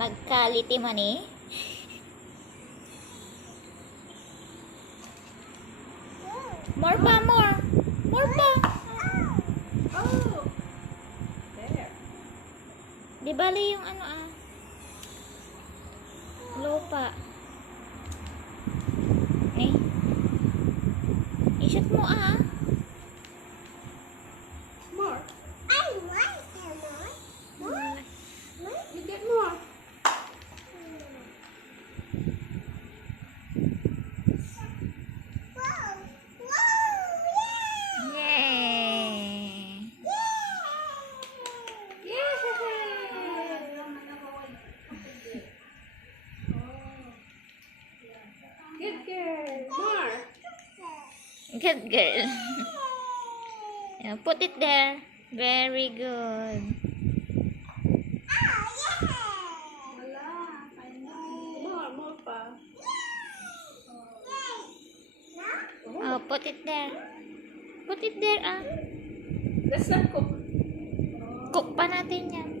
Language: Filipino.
Nagkaliti man eh. More pa, more. More pa. Oh. There. Di bali yung ano ah. Lupa. Eh. I-shot mo ah. More. I want some more. More? You get more. Whoa! Whoa! Yay! Good girl. More. Good girl. Yeah, put it there. Very good. More pa. Oh, put it there. Put it there ah. Let's not cook. Cook pa natin yan.